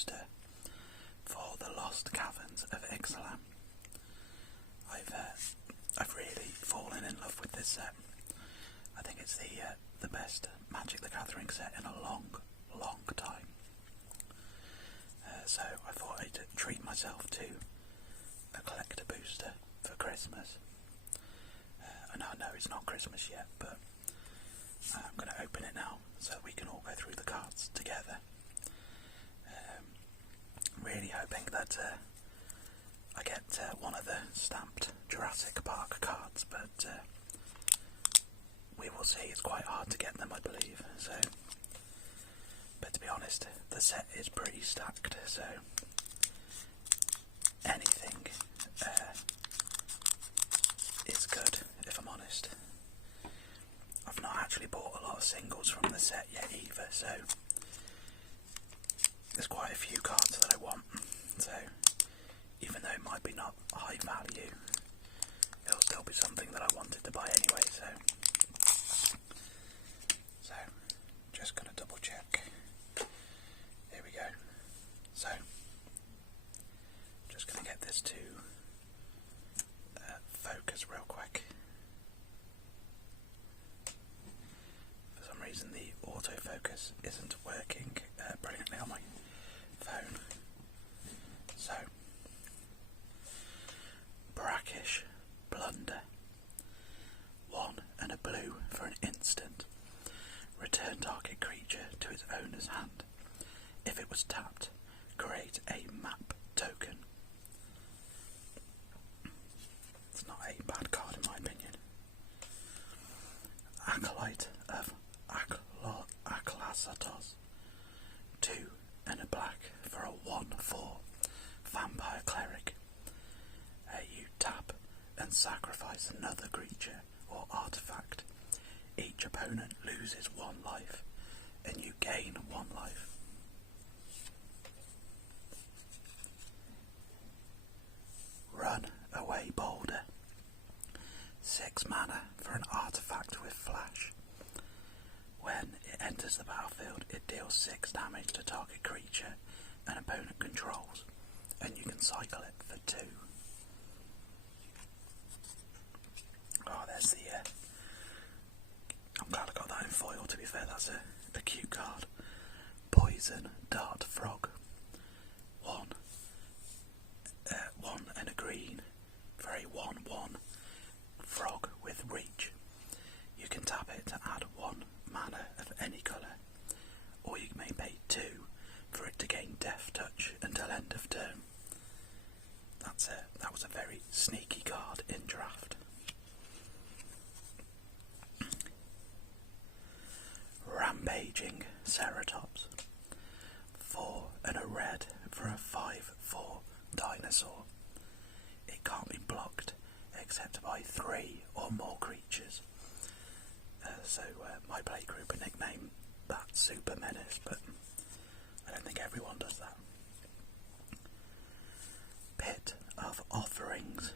booster for the Lost Caverns of Ixalan. I've really fallen in love with this set. I think it's the best Magic the Gathering set in a long time. So I thought I'd treat myself to a collector booster for Christmas. And I know it's not Christmas yet, but I'm going to open it now so we can all go through the cards together. Really hoping that I get one of the stamped Jurassic Park cards, but we will see. It's quite hard to get them, I believe. So, but to be honest, the set is pretty stacked, so anything is good, if I'm honest. I've not actually bought a lot of singles from the set yet either, so there's quite a few cards that I want. So even though it might be not high value, it'll still be something that I wanted to buy anyway. So just gonna double check. Here we go. So just gonna get this to focus real quick. For some reason the autofocus isn't working brilliantly on my phone. So, brackish blunder. 1 and a blue for an instant. Return target creature to its owner's hand. If it was tapped, create a map token. It's not a bad card in my opinion. Acolyte of Aklasatos. 2 and a black for a 1/4 vampire cleric. You tap and sacrifice another creature or artifact. Each opponent loses 1 life and you gain 1 life. Run away boulder. 6 mana for an artifact with flash. When it enters the battlefield, it deals 6 damage to target creature an opponent controls, and you can cycle it for 2. Oh, there's the I'm glad I got that in foil, to be fair. That's a cute card. Poison Dart Frog. 1 and a green for a 1/1 frog with reach. You can tap it to add 1 mana of any colour, or you may pay 2 for it to gain Death Touch until end of turn. That was a very sneaky card in draft. Rampaging Ceratops. 4 and a red for a 5/4 dinosaur. It can't be blocked except by 3 or more creatures. So my play group nicknamed that Super Menace, but I don't think everyone does that. Pit of Offerings.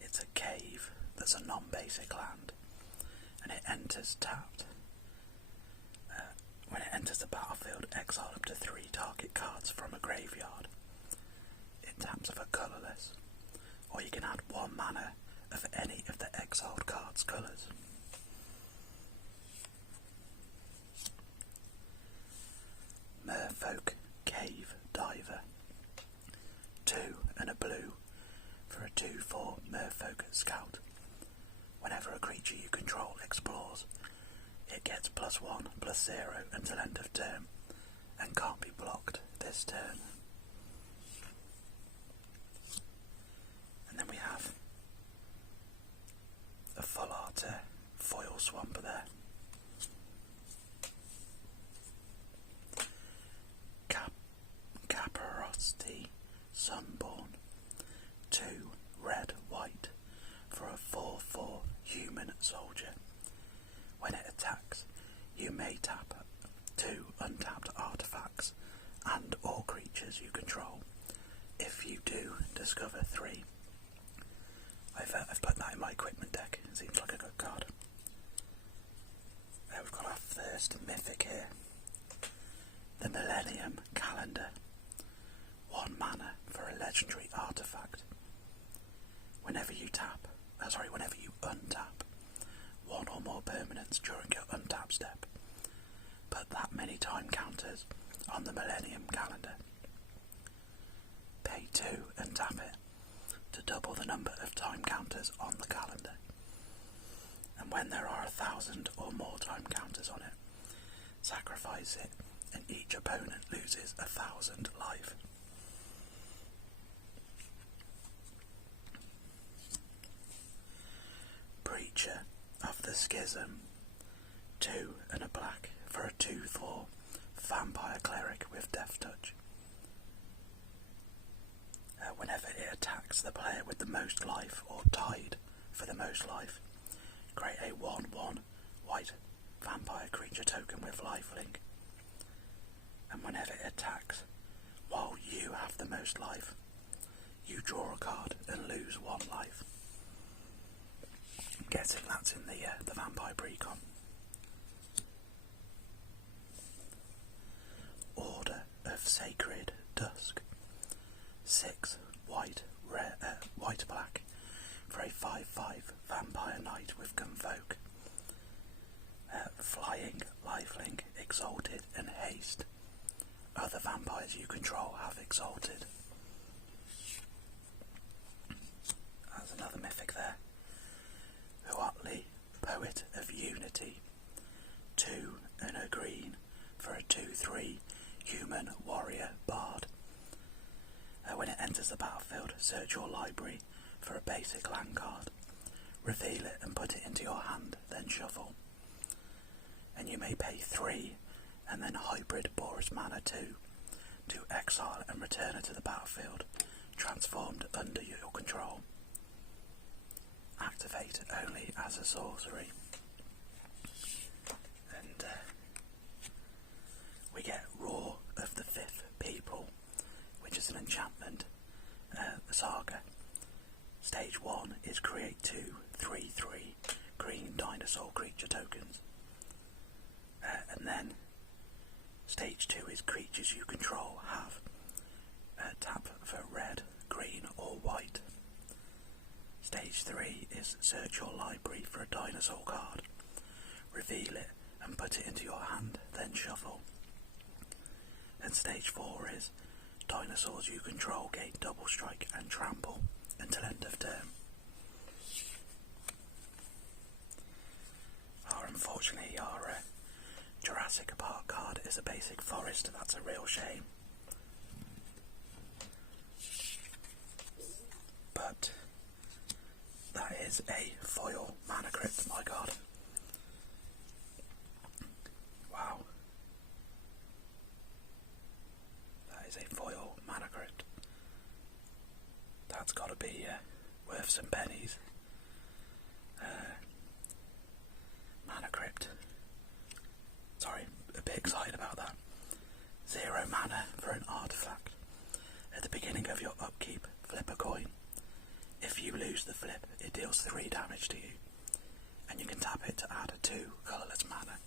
It's a cave that's a non-basic land, and it enters tapped. When it enters the battlefield, exile up to 3 target cards from a graveyard. It taps for colourless, or you can add 1 mana of any of the exiled cards' colours. Merfolk Cave Diver. 2 and a blue for a 2/4 Merfolk Scout. Whenever a creature you control explores, it gets +1/+0 until end of turn and can't be blocked this turn. And then we have a full art foil swamp there. Caparosty Sunborn. 2 red/white for a 4/4 human soldier. When it attacks, you may tap 2 untapped artifacts and or creatures you control. If you do, discover 3. I've put that in my equipment deck. It seems like a good card. We've got our first mythic here. The Millennium Calendar. legendary artifact. Whenever you untap one or more permanents during your untap step, put that many time counters on the Millennium calendar. Pay 2 and tap it to double the number of time counters on the calendar. And when there are 1,000 or more time counters on it, sacrifice it and each opponent loses 1,000 life. Preacher of the Schism, 2 and a black for a 2/4 vampire cleric with death touch. Whenever it attacks the player with the most life or tied for the most life, create a 1/1 white vampire creature token with lifelink. And whenever it attacks while you have the most life, you draw a card and lose 1 life. I'm guessing that's in the vampire precon. Order of Sacred Dusk, 6 white black for a 5/5 vampire knight with Convoke. Flying, lifelink, exalted and haste. Other vampires you control have exalted. That's another mythic there. Huatli, Poet of Unity, 2 and a green for a 2/3 human warrior bard. When it enters the battlefield, search your library for a basic land card, reveal it and put it into your hand, then shuffle. And you may pay 3 and then hybrid Boris Mana 2 to exile and return it to the battlefield, transformed under your control. Activate only as a sorcery. And we get Roar of the Fifth People, which is an enchantment saga. Stage 1 is create 2 3/3 green dinosaur creature tokens. And then stage 2 is creatures you control have tap for red, green or white. Stage 3 is search your library for a dinosaur card, reveal it and put it into your hand, then shuffle. And stage 4 is dinosaurs you control gain double strike and trample until end of turn. Unfortunately, our Jurassic Park card is a basic forest. That's a real shame. But that is a foil mana crypt, my god. Wow. That is a foil mana crypt. That's got to be worth some pennies. Mana crypt. Sorry, a bit excited about that. 0 mana for an artifact. At the beginning of your upkeep, flip a coin. If you lose the flip, it deals 3 damage to you, and you can tap it to add 2 colourless mana.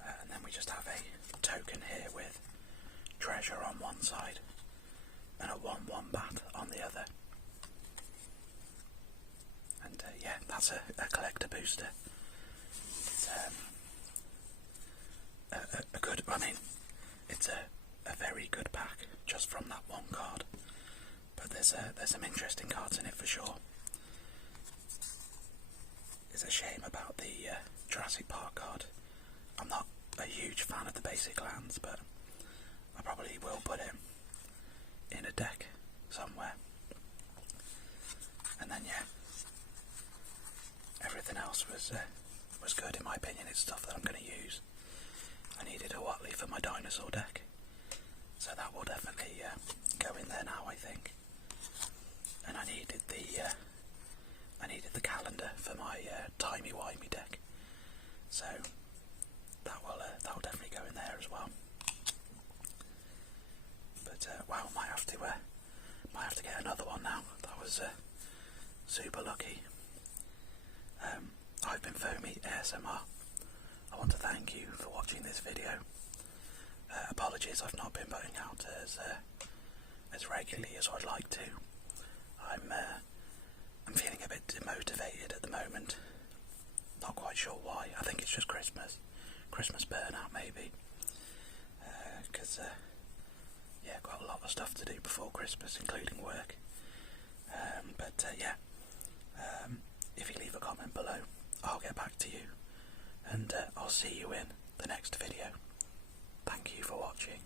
And then we just have a token here with treasure on one side and a 1/1 bat on the other. And yeah, that's a collector booster. It's a good, I mean, it's a very good pack just from that one card. But there's some interesting cards in it for sure. It's a shame about the Jurassic Park card. I'm not a huge fan of the basic lands, but I probably will put it in a deck somewhere. And then yeah, everything else was good in my opinion. It's stuff that I'm going to use. I needed a Watley for my dinosaur deck, so that will definitely go in there now, I think. And I needed the calendar for my timey-wimey deck, so that will definitely go in there as well. But wow, might have to get another one now. That was super lucky. I've been Foamy ASMR. I want to thank you for watching this video. Apologies, I've not been putting out as regularly as I'd like to. I'm feeling a bit demotivated at the moment. Not quite sure why. I think it's just Christmas burnout maybe. Because got a lot of stuff to do before Christmas, including work. If you leave a comment below, I'll get back to you, and I'll see you in the next video. Thank you for watching.